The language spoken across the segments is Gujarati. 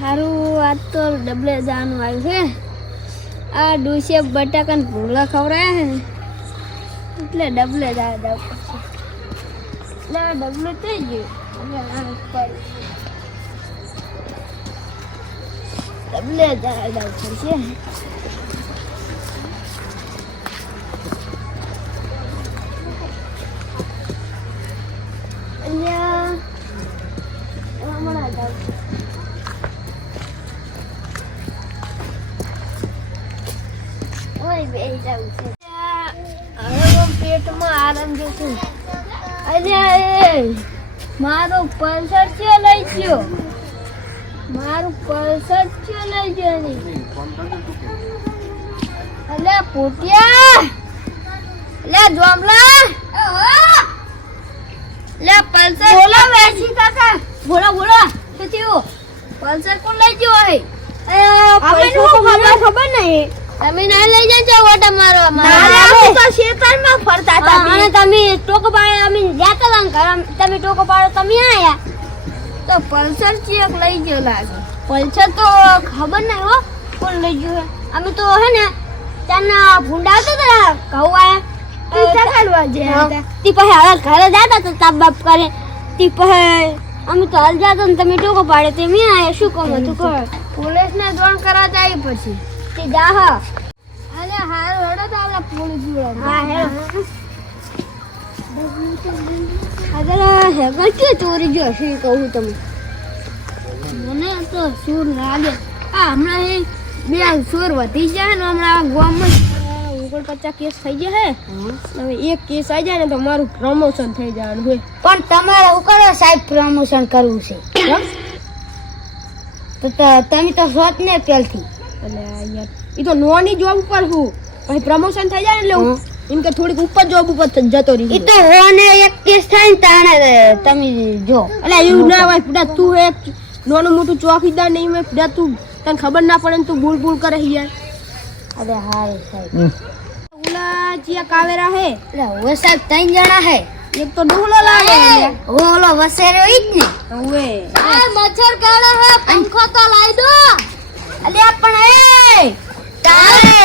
હારું આજ તો ડબલે જવાનું આવ્યું છે. આ ડોસે બટાકાને ભૂંગળા ખવડાયા છે એટલે ડબલે જવું પડશે. એટલે આ ડબલે થઈ ગયું ડબલે જવું પડશે. પેટમાં આરામ જોતું. મારો પલ્સર છે લઈ ગયો. મારું પલ્સર છે લઈ ગયો. અલે પોટિયા લે જોમલા લે પલ્સર બોલો વેસી કાકા બોલો બોલો શું થયું? પલ્સર કોણ લઈ ગયો હોય? ખબર નહીં. તમે ના લઈ જજો ઓટા મારવા મારા તો શેતરમાં ફરતા હતા અને તમે ટોકો પાડે અમે જાતા હતા ઘર તમે ટોકો પાડો તમે આયા તો પલ્સર ચેક લઈ ગયો લાગે. પલ્સર તો ખબર નહીં હો કોણ લઈ ગયો. અમે તો હે ને ચાના ભૂંડા હતા ઘઉં આયા તીસા ખાડવા જે હતા તી પછી હવે ઘરે જાતા તો તાપ બાપ કરે તી પછી અમે તો હાલ જાતા ને તમે ટોકો પાડે તે મે આયા શું કામ હતું કર પોલીસ ને જોણ કરા જાય પછી તે જા હા અલે હાર હડો તો આલા પોલીસ જોડે હા હે અગર હેગર કે ચોરી જો છે કહું તમે મને તો સુર લાગે. આ હમણાં એ બે સુર વધી જાય ને હમણાં ગામમાં 49 કેસ થઈ ગયા હે. હવે એક કેસ આવી જાય ને તો મારું પ્રમોશન થઈ જવાનું હોય. પણ તમારે હું કરો સાહેબ પ્રમોશન કરવું છે તો તમે તો સોત ને પેલથી એટલે યાર ઈ તો નોની જોબ ઉપર હું પછી પ્રમોશન થઈ જાય ને એટલે હું એમ કે થોડીક ઉપર જોબ ઉપર જતો રહી. ઈ તો હોને એક કેસ થાય ને તાણે તમે જો એટલે એવું ના હોય પુડા તું એક નોનું મોટું ચોકીદાર નહીં હોય પુડા તું તને ખબર ના પડે ને તું ભૂલ ભૂલ કરે યાર. અરે હાય સાહેબ ઓલા ચિયા કાવેરા હે એટલે હવે સાહેબ 3 જણા હે. એક તો ડોહલો લાગે ઓલો વસેરો ઈ જ ને હવે આ મચ્છર કાળો હે પંખો તો લાઈ દો. અલ્યા પણ એ તારે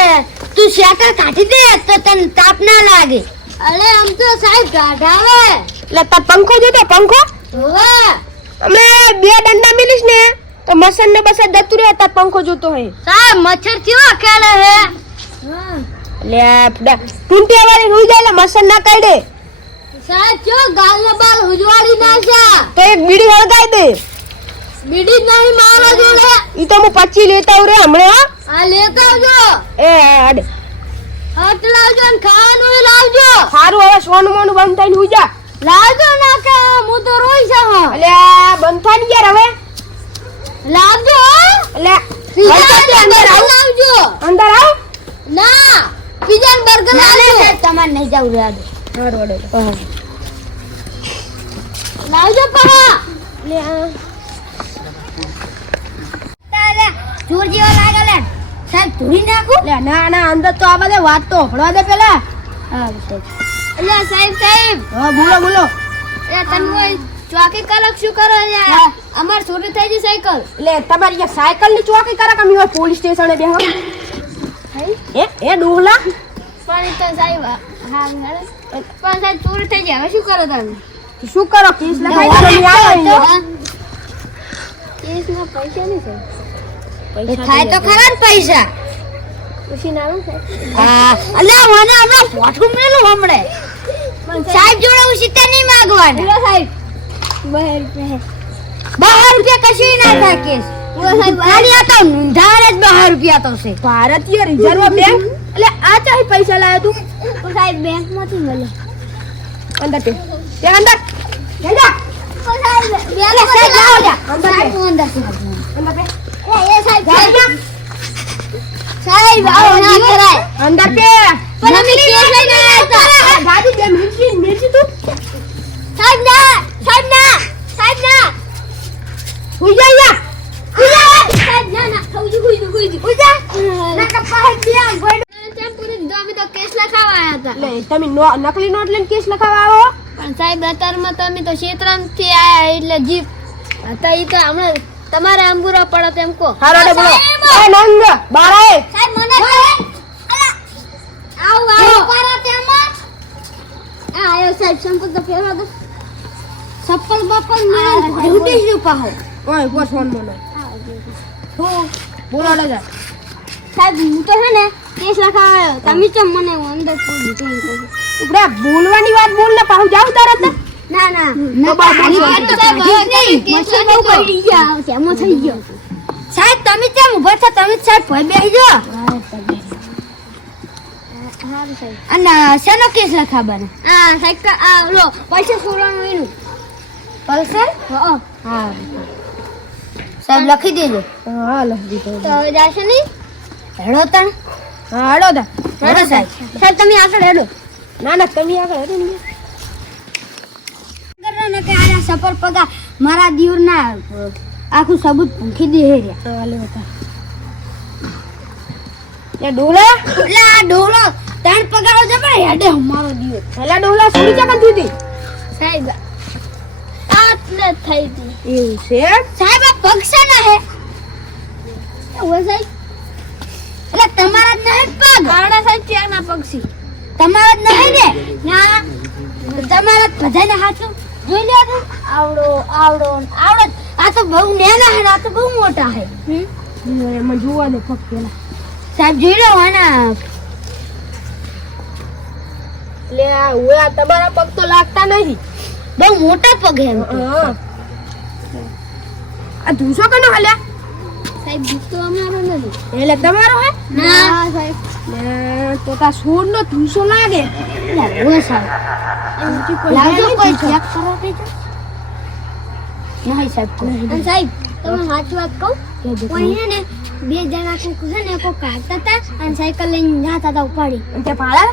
તું શેટર કાઢી દે તો તને તાપ ના લાગે. અરે આમ તો સાહેબ કાઢાવે એટલે તાર પંખો જોતો પંખો હોવે અમે બે ડંડા મિલીશ ને તો મસન ને બસ જતું રહે તાર પંખો જોતો હે. સાહેબ મચ્છર કેવો ખેલે હે લે ફડા ટુંટિયા વાળી રૂઈ જાય એટલે મસન ના કાઢે. સાહેબ જો ગાલ ને બાલ હુજવાડી નાખ્યા તો એક બીડી હળગાઈ દે. બીડી નહીં મારા જોડે ઈ તો હું 25 લેતા આવું રે હમણે હા આ લેતા આવજો એ આડ હાથ લાવજો ને ખાવાનું લાવજો. સારું હવે સોનું મોનું બંધ થઈને હુઈ જા. લાવજો ના કે હું તો રોઈ જાઉં. અલ્યા બંધ થાય યાર હવે લાવજો અલ્યા અંદર આવ લાવજો અંદર આવ ના પિઝા ને બર્ગર લાવજો. તમારે નહીં જાવ રે આડો હારું વડે લાવજો પા લે તારે જોર જેવો લાગે લે સાહેબ ધોઈ નાખું. લે ના ના અંદર તો આ બધે વાત તો હળવા દે પેલા. હા એટલે સાહેબ સાહેબ હા બોલો બોલો. એ તને ચોકી કલક શું કરો યાર અમાર ચોરી થઈ ગઈ સાયકલ. લે તમારી યા સાયકલ ની ચોકી કરે કે અમે પોલીસ સ્ટેશને બેહો એ ડોહલા પણ તો સાહેબ હા પણ સાહેબ ચોરી થઈ ગઈ હવે શું કરો તમે? શું કરો કેસ લખાઈ દો તમે આવો કેસ ના પૈસા નહીં સાહેબ થાય તો ખરા ને પૈસા પછી ના આવે સાહેબ. હા અલ્યા મને હમણાં પોઠું મેલું હમણે સાહેબ જોડે હું સીતા નહીં માંગવાના. બોલો સાહેબ 12 રૂપિયા કશી ના થાય કેસ. ખાલી આ તો નોંધારે જ 12 રૂપિયા તો છે. ભારતીય રિઝર્વ બેંક એટલે આ ચાહી પૈસા લાયો તું તો સાહેબ બેંક માંથી મળે અંદર તે અંદર જઈ જા સાહેબ લાવો જા અંદર અંદર અંદર તે એ સાહેબ સાહેબ આવો ના કરાય અંદર તે પણ અમે કેસ લઈને આવ્યા હતા. ગાડી દે મિર્ચી તું સાહેબ ના હુઈ જા યા સાહેબ ના હુઈ જા ના કપા હટિયા ગોડ ટેમ્પોરી દોમી તો કેસ લખાવા આવ્યા હતા. લે તમે નકલી નોટ લઈને કેસ લખાવા આવો પણ સાહેબ અત્યારમાં તમે તો ક્ષેત્રમાંથી આયા એટલે જીપ હતા ઈ તો હમણાં તમારે અંબુરો પડો તેમ કો હારાડે બોલો એ નંગ બારાએ સાહેબ મને આવ પારા તેમાં આ આયો સાહેબ સંપલ તો ફેરવા દો ચપ્પલ બપ્પલ મને ઉડી ગયું પાહો ઓય બસ ફોન બોલો બોલો જા સાહેબ હું તો છે ને કેસ લખાવ્યો તમે ચમ મને અંદર પૂરી કેમ કહો ઉપરા બોલવાની વાત બોલ ને પાછું જાવ તરત ના ના ખાલી વાત તો સાહેબ હવે નહીં મચ્છર બહુ પડી ગયા કેમો થઈ ગયો સાહેબ તમે કેમ ઊભા છો તમે સાહેબ ભઈ બેહી જાઓ હારું સાહેબ અને શેનો કેસ લખાવવાનો આ સાહેબ આ લો પૈસા છોડવાનું એનું પલ્સર હા હા સાહેબ લખી દેજો હા લખી દીધો તો જાશે નહીં હેડો તણ હા હાડો દા હેડો સાહેબ સાહેબ તમે આગળ હેડો ના ના તમે આગળ હેડો ને કરવાનો કે આ સફર પગા મારા દીવરના આખું સબૂત પૂંખી દે હે રહ્યા હાલે બતા એ ડોલા એટલે આ ડોલો ત્રણ પગારો છે પણ હેડે મારો દીવ પેલા ડોલા સુરી જગન દીધી સાહેબ આટલે થઈ હતી એવું છે સાહેબ આ પગ છે ને હે ઓય સાહેબ એટલે તમારા જ નહીં પગ કારડા સાહેબ ક્યાંના પક્ષી તમારા જ નહીં ને ના તમારા જ બધાને હાચું જોઈ લે તો આવડો આવડો આવડે આ તો બહુ નેના હે ને આ તો બહુ મોટા હે એમાં જોવા દે પગ પેલા સાહેબ જોઈ લો હે ને લે આ ઓયા તમારા પગ તો લાગતા નહીં બહુ મોટા પગ હે એમ તો. હા આ ધૂસો કનો હાલ્યા સાહેબ દુઃખ તો અમારો નથી એટલે તમારો હે ના સાહેબ લે તો તા સોડ નો ધૂસો લાગે એટલે ઓય સાહેબ લાવજો કોઈ ચેક કરો તે નહીં સાહેબ કોઈ અને સાહેબ તમે સાચી વાત કહું કોઈ હે ને બે જણા કોક છે ને કોક કાઢતા હતા અને સાયકલ લઈને જતા હતા ઉપાડી તે પાડા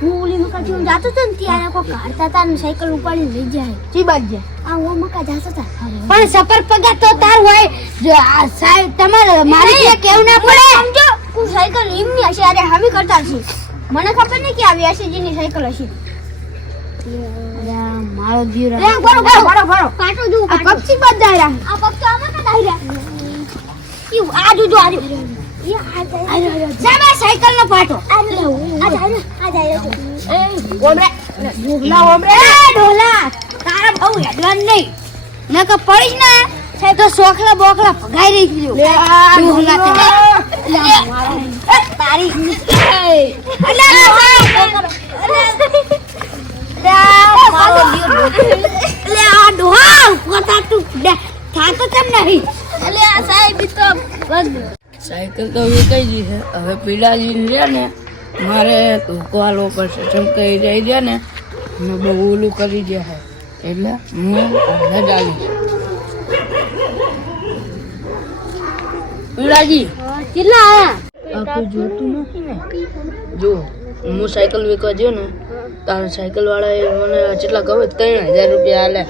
હું ઓલી મકા જોઈને જાતો હતો ને ત્યારે કોક કાઢતા હતા અને સાયકલ ઉપાડીને લઈ જાય ચી બાજ છે આ ઓ મકા જાતો હતા પણ સફર પગા તો તાર હોય જો આ સાહેબ તમારે મારે જે કેવું ના પડે સમજો હું સાયકલ એમની હશે અરે હમી કરતા હશે મને ખબર નહીં કે આ વ્યાસીજીની સાયકલ હશે અરે મારો દીવ લે બરો બરો બરો કાટો જો આ પક્ષી બાજ જાય આ પગ તો આમાં ના દાયરા ઈ આ જો આ રહ્યો. ઈ આ જાય સાહેબ આ સાયકલ નો પાટો આ જાય એ ઓમરે ડોલા ઓમરે એ ઢોલા તારા બહુ હેડવાન નહીં નકર પડીશ ને સાહેબ તો સોખલા બોખલા ભગાઈ રહી લે આ ડોલા તે તારી લે આ ડોહા કોતા તું થાતો કેમ નહીં એટલે આ સાહેબ ઈ તો બંધ સાયકલ તો વેચાઈ ગઈ છે હવે પીડાજી રહ્યા ને મારે ધોકવાલો પડશે ચમકાઈ જાય છે ને મેં બહુ ઓલું કરી દે છે એટલે હું અડધા ચાલીશ પીડાજી કેટલા આયા આ કોઈ જોતું નથી ને જો હું સાયકલ વેચવા ગયો ને તાર સાયકલ વાળાએ મને કેટલા ખબર 3000 રૂપિયા આલે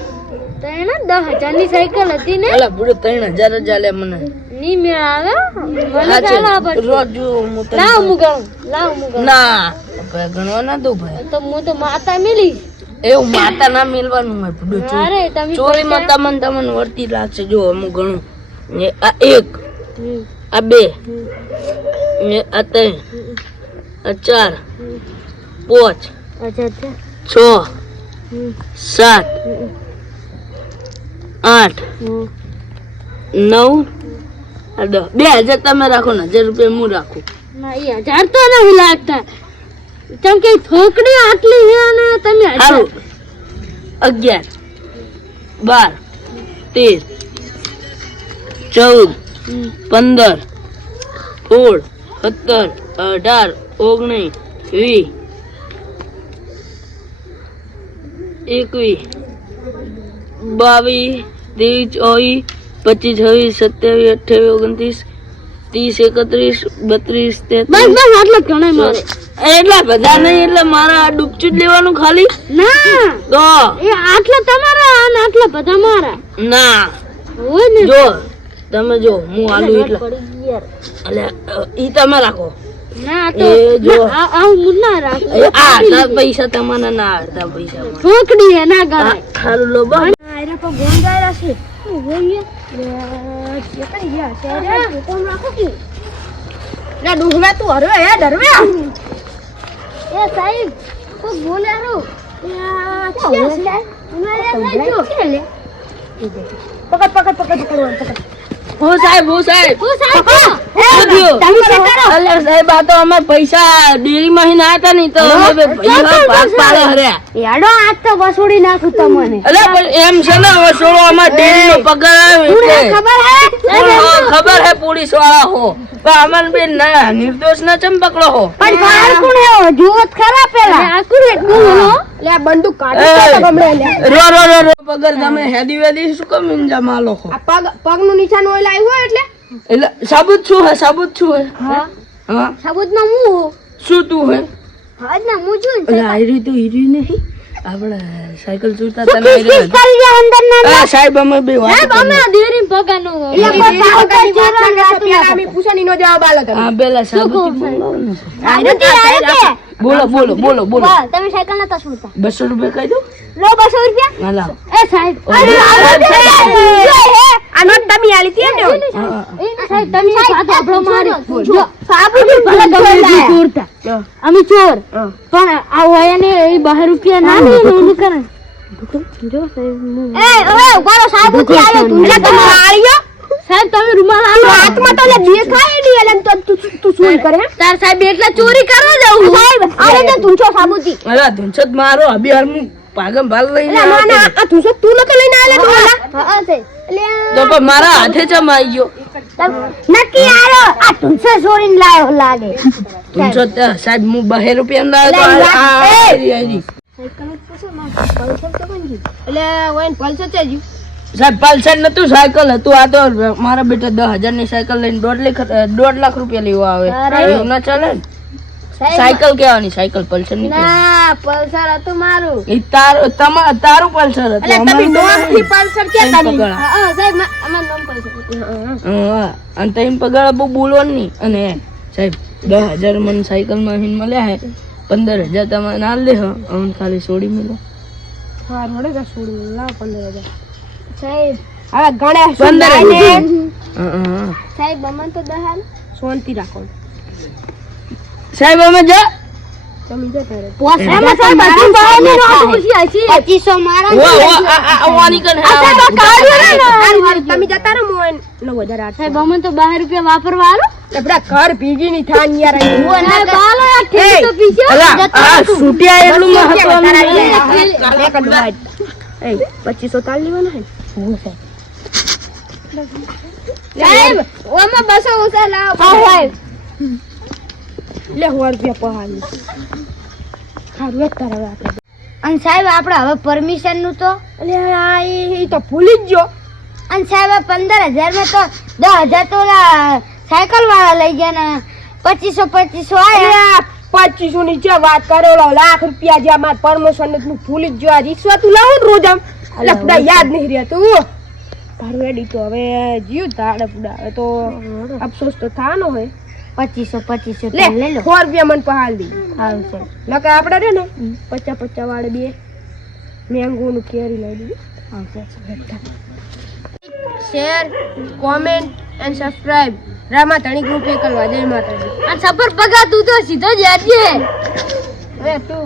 તો એને 10,000 ની સાયકલ હતી ને અલા બુડો 3000 જ આલે મને ની મેળ આવે મને હા છે ચાલવા પડશે રોજ જો હું તને લાવ મુગણ લાવ મુગણ ના ભાઈ ગણવા ના દઉં ભાઈ તો હું તો માતા મિલી એવું માતા ના મેલવાનું હોય બુડો અરે તમે ચોરી માં તમને વર્તી લાગશે જો અમુક ઘણું ને આ 1 આ 2 ને આ 3 આ 4 5 અચ્છા 6 7 8 9 આ 10 2000 તમે રાખો ને 1000 રૂપિયા હું રાખું ના ઈ 1000 તો નથી લાગતા કેમ કે થોકડી આટલી છે અને તમે 1000 સારું 11 12 13 14 15 16 17 18 19 20 21 22 23 24 25 26 27 28 29 30 31 32 બસ આટલો ગણે મારે એટલા બધા નહીં એટલે મારા આ ડૂબચું જ લેવાનું ખાલી ના તો એ આટલા તમારા અને આટલા બધા મારા ના હોય ને જો તમે જો હું આલુ એટલે પડી યાર એટલે ઈ તમે રાખો ના તો એ જો. આ હું ના રાખું આ અડધા પૈસા તમારા ના અડધા પૈસા મારા. થોકડી હે ના ગણાય સારું લો બા આયરો શેર પર ગોમ જાય છે જોઈએ કઈ ગયા શેર તો રાખો કે ના ડુહવા તું હરવે હે ડરવે એ સાહેબ તો બોલે રો હું સાહેબ અલ્યા સાહેબ આ તો અમે પૈસા ડેરીમાં હી ના હતા ને તો અમે પૈસા પાસ પાડે હર્યા યાડો આજ તો વસૂડી નાખું તમને અલ્યા પણ એમ છે ને વસૂલો અમાર ડેરીનો પગાર આવે ખબર હે પોલીસ વાળા હો પણ અમન બેન ના નિર્દોષ ના ચમ પકડો હો પણ કાર કોણ હે જોત ખરા પેલા આ કોણ બોલો લે બંદૂક કાઢી તો ગમડે લે રો પગાર તમે હેદી વેદી શું કમ ઇંજા માલો હો આ પગ નું નિશાન ઓય લાવ્યો એટલે સાબુત શું હે હા સાબુતમાં હું શું તું હે હાજ ના હું છું અલ્યા આયરી તો હીરી નહીં આપણે સાયકલ ચૂતા તને કિસ કરી જા અંદર ના સાહેબ અમે બે વાત અમે દેરી પગાનો અમે પૂછાની નો જવાબ આલો તમે હા બેલા સાબુત બોલો તમે સાયકલ નતા છોડતા 200 રૂપિયા કહી દો લો 200 રૂપિયા હાલા એ સાહેબ આ નોટ તમે આલી તી ને સાહેબ તમે વાત આપણો મારી જો સાબુજી ભલે ગમે ચોરતા અમે ચોર પણ આ હોયાને એ 12 રૂપિયા ના લે નું કરે જો સાહેબ એ ઓય ઉભારો સાબુજી આવ્યો તું એટલે તમે આળ્યો સાહેબ તમે રૂમાલ આલો હાથમાં તો લે દેખાય ની એટલે તું ચોરી કરે હે તાર સાહેબ એટલે ચોરી કરવા જાવ સાહેબ આલે તો તું છો સાબુજી અલા ધુંછત મારો અભી હાલ હું પાગમ ભાલ લઈને ના ના આ તું તું નતો લઈને આલે તું ઓલા હા સાહેબ તો પણ મારા હાથે ચમ આવી ગયો નક્કી આલો આ તુંસે ચોરીને લાયો લાગે ધુંછત સાહેબ હું 2 રૂપિયા ના તો એટલે ઓયન પલ્સર છે જી સાહેબ પલ્સર નતું સાયકલ હતું આ તો મારા બેટા 10,000 ની સાયકલ લઈને 1.5 લાખ રૂપિયા લેવા આવે એવું ના ચાલે ને સાયકલ કેવાની સાયકલ પલ્સર ની ના પલ્સર હતું મારું એ તારું પલ્સર હતું એટલે તમે નોટ થી પલ્સર કે તમે હા સાહેબ અમાર નામ પલ્સર હા અને તઈને પગાર બહુ બોલવાનું નહીં અને સાહેબ 10,000 મને સાયકલ માં હિન મળ્યા હે 15,000 તમે ના લે હો અમને ખાલી છોડી મળો હા રોડે કા છોડી લાવ 15,000 સાહેબ હવે ગણેશ 15,000 સાહેબ અમન તો દહાલ શાંતિ રાખો સાહેબ અમે જા તમે જતા રહો પોસરામાં સાહેબ બધું બહારની નોટ પૂછી આછી 2500 મારા વા વાની કન તમે જતા રહો મોન 9,000 સાહેબ અમન તો 12 રૂપિયા વાપરવા આલો આપડા ઘર ભીગી ની થાન યાર ના કાલો આ ઠેલી તો પીછો અલા આ છૂટ્યા એટલું મહત્વ એ 2500 તાલ લેવાના હે સાહેબ ઓમાં 200 ઓછા લાવો સાહેબ લે 100 રૂપિયા પહાડી હારું એક તારા આપણે અને સાહેબ આપણે હવે પરમિશન નું તો અલે આ એ તો ભૂલી જ ગયો અને સાહેબ 15,000 માં તો 10,000 તો સાયકલ વાળા લઈ ગયા ને 2500 આયા 2500 ની જે વાત કરેલો લાખ રૂપિયા જે માર પરમિશન નું ભૂલી જ ગયો રિશ્વત લાવું ને રોજ આમ એટલે પૂરા યાદ નહીં રહ્યા તું તારું એડી તો હવે જીવ તાડે પૂરા હવે તો અફસોસ તો થાનો હોય 2500 લે લઈ લો 100 રૂપિયા મને પહાલ દી સારું સાહેબ લકે આપણે રે ને 50 વાળે બે મેંગો નું કેરી લઈ દીધું share comment and subscribe Rama ધણી ગ્રુપ એ કરવા જય માતાજી અને સફર પગા તું તો સીધો જ આજે હવે તું